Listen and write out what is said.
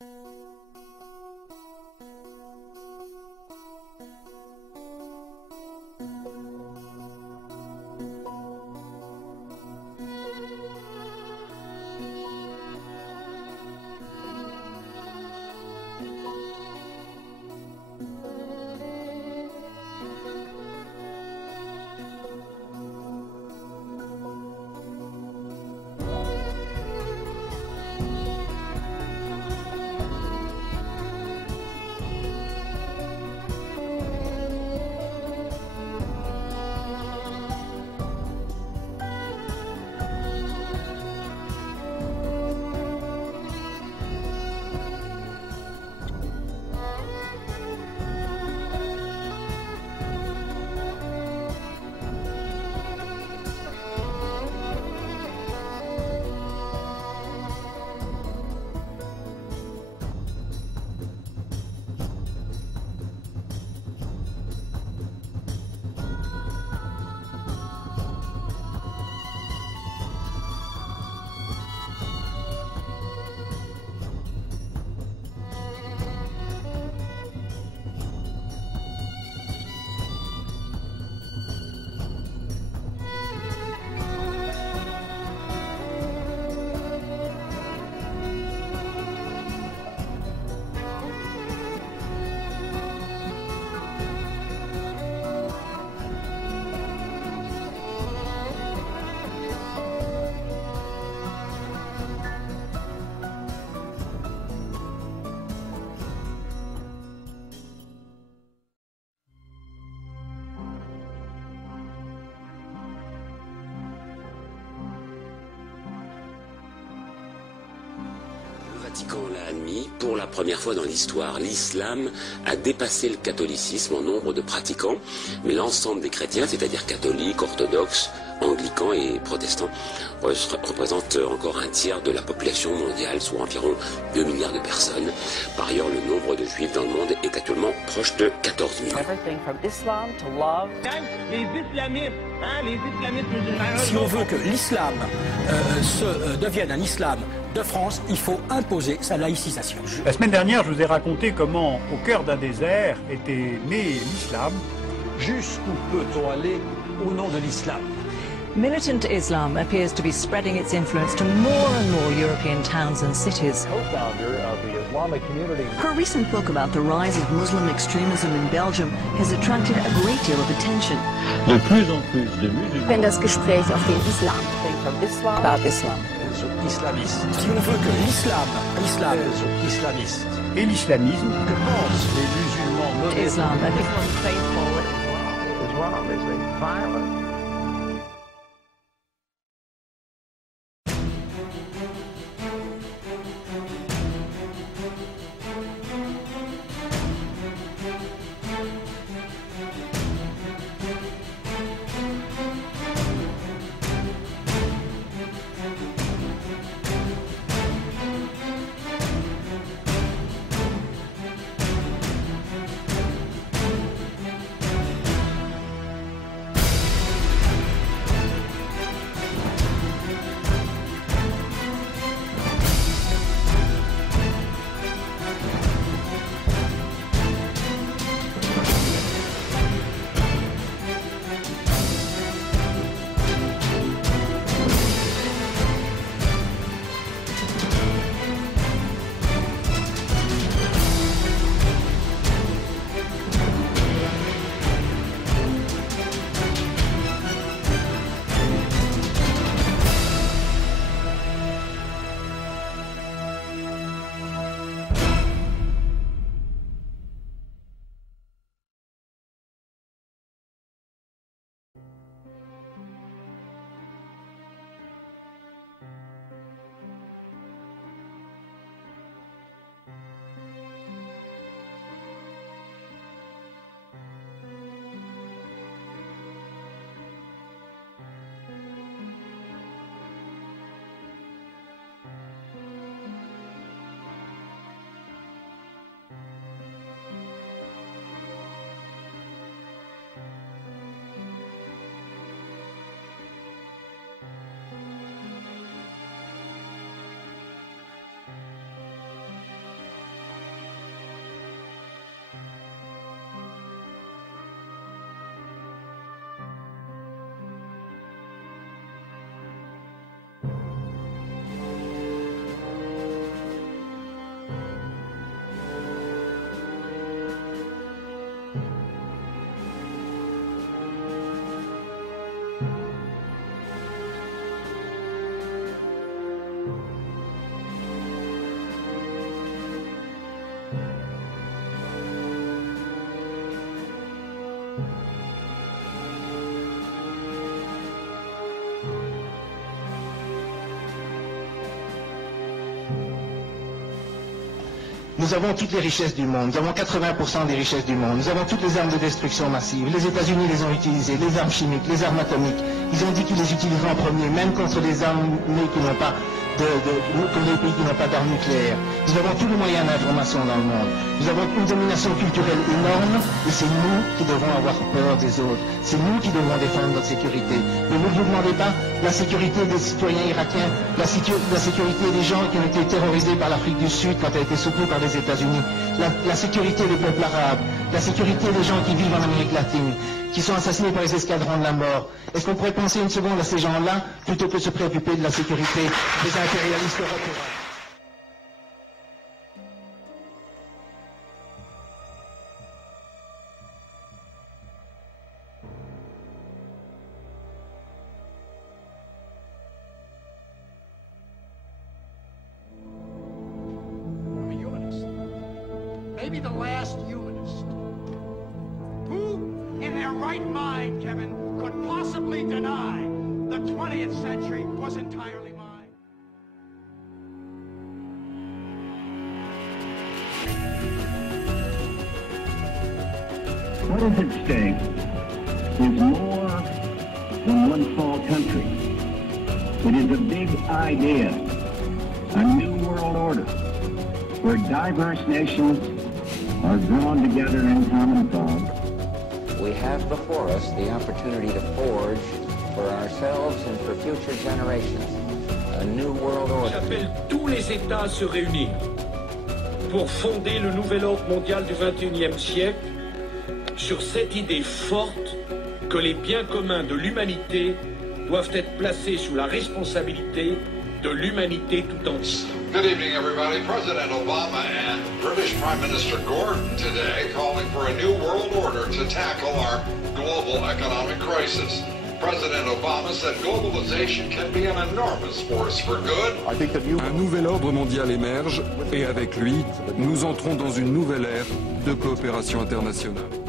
Le Vatican l'a admis, pour la première fois dans l'histoire, l'islam a dépassé le catholicisme en nombre de pratiquants, mais l'ensemble des chrétiens, c'est-à-dire catholiques, orthodoxes, anglicans et protestants, représentent encore un tiers de la population mondiale, soit environ 2 milliards de personnes. Par ailleurs, le nombre de juifs dans le monde est actuellement proche de 14 millions. Si on veut que l'islam devienne un islam de France, il faut imposer sa laïcisation. La semaine dernière, je vous ai raconté comment, au cœur d'un désert, était né l'islam. Jusqu'où peut-on aller au nom de l'islam? Militant Islam appears to be spreading its influence to more and more European towns and cities. Co-founder of the Islamic community. Her recent book about the rise of Muslim extremism in Belgium has attracted a great deal of attention. De plus en plus de musulmans. Wenn das Gespräch auf den Islam. About Islam. Islamiste. Si on veut que l'islam islamiste. Et l'islamisme. Que pensent les musulmans modérés? Islam. Islam is a violent. Nous avons toutes les richesses du monde, nous avons 80% des richesses du monde, nous avons toutes les armes de destruction massive. Les États-Unis les ont utilisées, les armes chimiques, les armes atomiques. Ils ont dit qu'ils les utiliseraient en premier, même contre les armes qui n'ont pas contre les pays qui n'ont pas d'armes nucléaires. Nous avons tous les moyens d'information dans le monde. Nous avons une domination culturelle énorme et c'est nous qui devons avoir peur des autres. C'est nous qui devons défendre notre sécurité. Mais vous ne vous demandez pas la sécurité des citoyens irakiens, la sécurité des gens qui ont été terrorisés par l'Afrique du Sud quand elle a été soutenue par les États-Unis, la sécurité des peuples arabes, la sécurité des gens qui vivent en Amérique latine, qui sont assassinés par les escadrons de la mort. Est-ce qu'on pourrait penser une seconde à ces gens-là plutôt que de se préoccuper de la sécurité des impérialistes européens? Maybe the last humanist. Who, in their right mind, Kevin, could possibly deny the 20th century was entirely mine? What is at stake is more than one small country. It is a big idea, a new world order, where diverse nations are drawn together in common cause. We have before us the opportunity to forge for ourselves and for future generations a new world order. J'appelle tous les États à se réunir pour fonder le nouvel ordre mondial du XXIe siècle sur cette idée forte que les biens communs de l'humanité doivent être placés sous la responsabilité de l'humanité tout entière. Good evening, everybody. President Obama and British Prime Minister Gordon today calling for a new world order to tackle our global economic crisis. President Obama said globalization can be an enormous force for good. Un nouvel ordre mondial émerge et avec lui, nous entrons dans une nouvelle ère de coopération internationale.